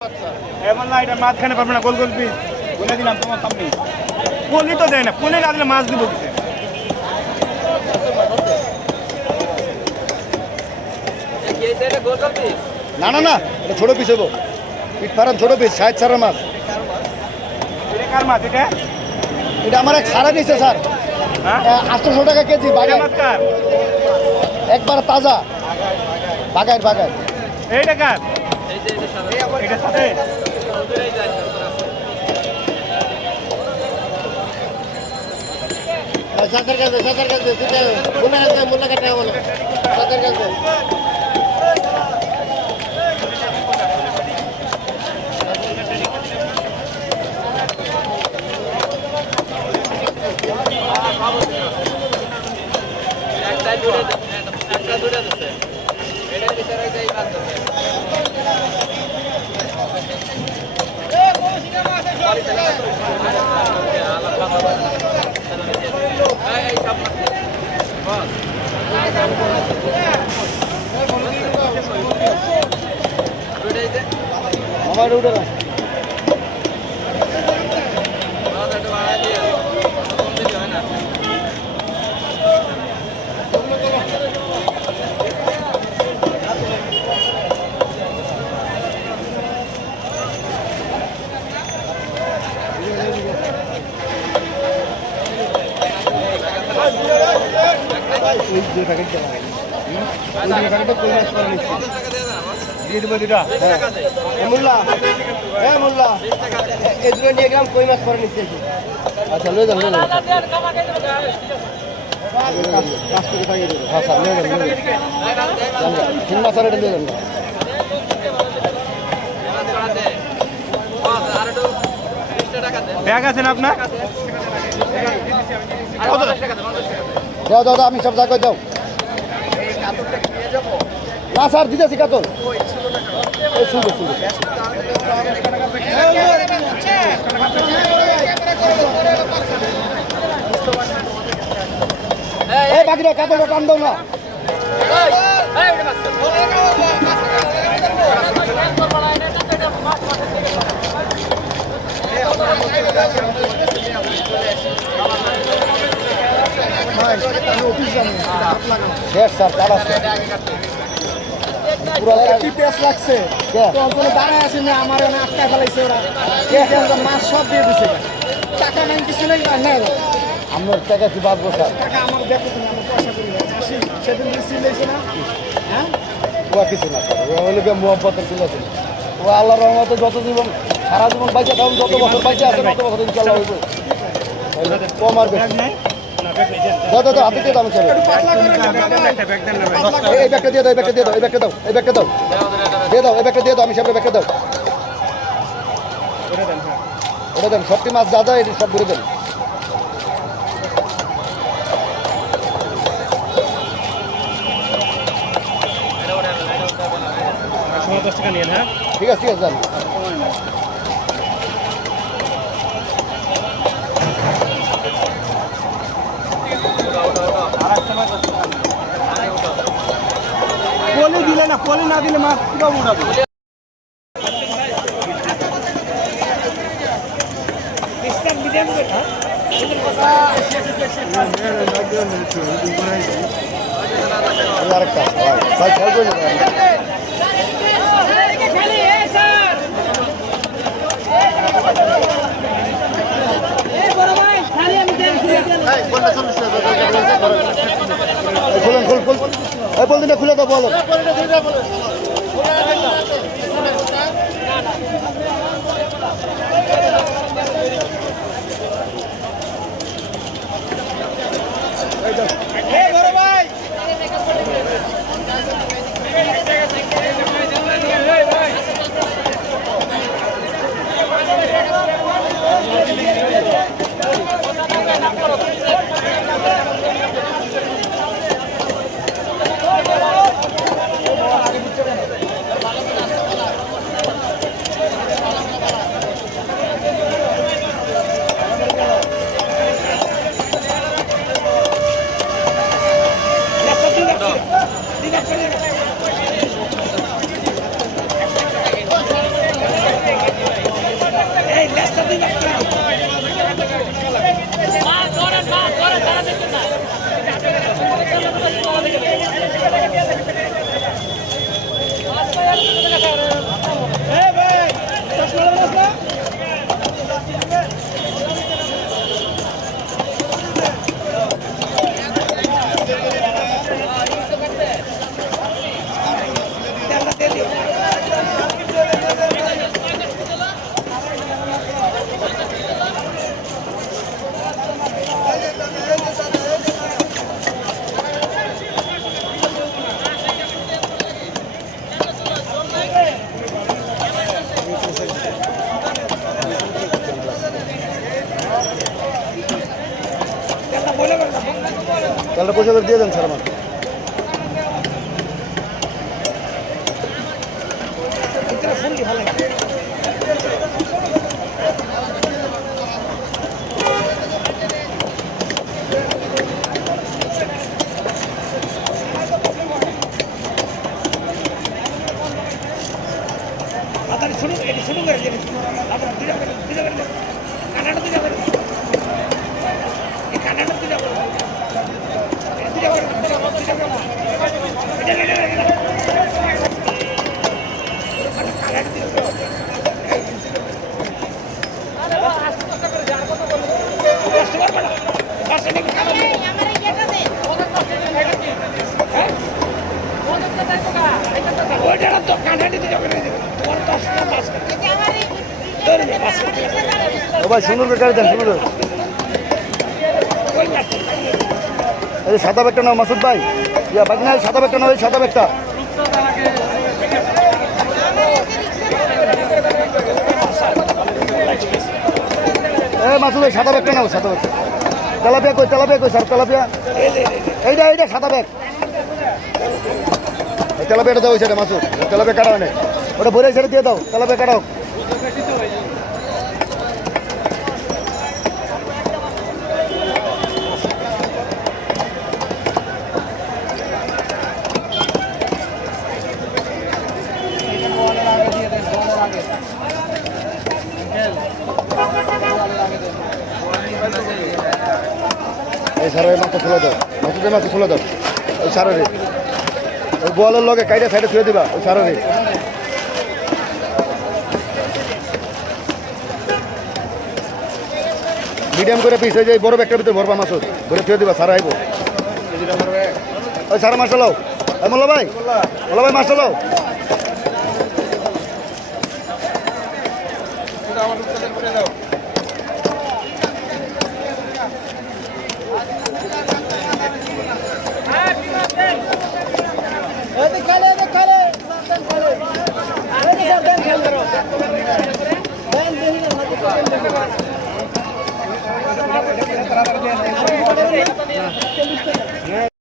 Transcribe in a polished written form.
এমন না এটা মাঝখানে পারবে না, গোল গোল পিস বলে দিলাম তোমার সামনে। পলি তো দেয় না, পলি না দিলে মাছ দিব কিসে? না না না, এটা ছোট পিস হবো, পিঠ ফারান ছোট পিস, 60 ছাড়া মাছ। এটা কার মাছ এটা? এটা আমার এক সারা দিয়েছে স্যার, হ্যাঁ 800 টাকা কেজি। এটা বাগায় মাছ কার? একবার তাজা, বাগায় বাগায়। এইটা কার? এটার সাথে সাঁতার কাছে মূল্য কাটা বলো, সাঁতার কাছে। আমার উঠে না মোল্লা, হ্যাঁ মোল্লা, এই দুটো নিয়ে গেলাম, কই মাছ করে নিচ্ছে। আচ্ছা লয়ে যান, লয়ে যান। হ্যাঁ স্যার লয়ে যান, লয়ে যান। তিন মাছ আর এটা লয়ে যান। ব্যাগ আছে না আপনার? দাও দাও দাও, আমি সব জায়গায় দাও। না স্যার দিতেছি কাতল। এই শুনবে শুনবে। এই বাকিরা কাতলটা টান দাও না। শেষ স্যার, কাল আছে পুরো কি পেস লাগছে। দাঁড়ায় আছে না, আমার আটকা ফেলাইছে ওরা, মাছ সব দিয়ে দিছে। টাকা নাই, কিছু নেই না, আমার টাকা কি বাঁচবো স্যার? টাকা আমার দেখো তুমি, আমার পয়সা করি আসি, সেদিন রিসিভ না। হ্যাঁ ও কিছু না স্যার, ও হলো গিয়ে মোহাম্মতের ছিল। ও আল্লাহর রহমতে যত জীবন, সারা জীবন বাইচে থাকুন, যত বছর বাইচে আছে তত বছর ইনশাল্লাহ হইব। কম আর বেশি দাও দাও দাও, হাতে দিয়ে দাও। আমি এই ব্যাগটা দিয়ে দাও, এই ব্যাগটা দিয়ে দাও, এই ব্যাগটা দাও, এই ব্যাগটা দাও, দিয়ে দাও, এই ব্যাগটা দিয়ে দাও। আমি সামনে ব্যাগটা দাও, ওটা দেন। সবটি মাছ যা যা এটি সব ঘুরে দেন। ঠিক আছে ঠিক আছে যান। পলি দিলে না, পলি না দিলে মাছ কিভাবে উঠাবো? আরেকটা ভাই খেয়াল করে যাবেন। খুলেন খুল খুল, এই বলদিনটা খুলে দাও, বলো। তেলটা পয়সা করে দিয়ে দেন স্যার আমার। ও ভাই সুন্দর করে গাড়ি দেন, সুন্দর করে। এই সাদা ব্যাগটা নাও মাসুদ ভাই, ইয়া বাকি না সাদা ব্যাগটা নাও, এই সাদা ব্যাগটা। মাসুদ ভাই সাদা ব্যাগটা নাও, সাদা ব্যাগ। তেলাপিয়া কই, তেলাপিয়া কই স্যার, তেলাপিয়া এইটা সাদা ব্যাগ। তেলাপিয়াটা দাও ওই সাইডে মাসুদ, তেলাপিয়া কাটাও নেই, ওটা ভরে সাইডে দিয়ে দাও, তেলাপিয়া কাটাও। এই সারের মাথা খুলে দাও, মাসুদের মাথা খুলে দাও, ওই সারের ওই গোয়ালের লগে কাইটা সাইডে ছুঁয়ে দিবা, ওই সারের মিডিয়াম করে পিস, যে বড় ব্যাগটার ভিতরে ভরবা মাসুদ, ভরে ছুঁয়ে দিবা, সারা আইব। ওই সারা মাছ লাও, মোল্লা ভাই, মোল্লা ভাই মাছ লাও।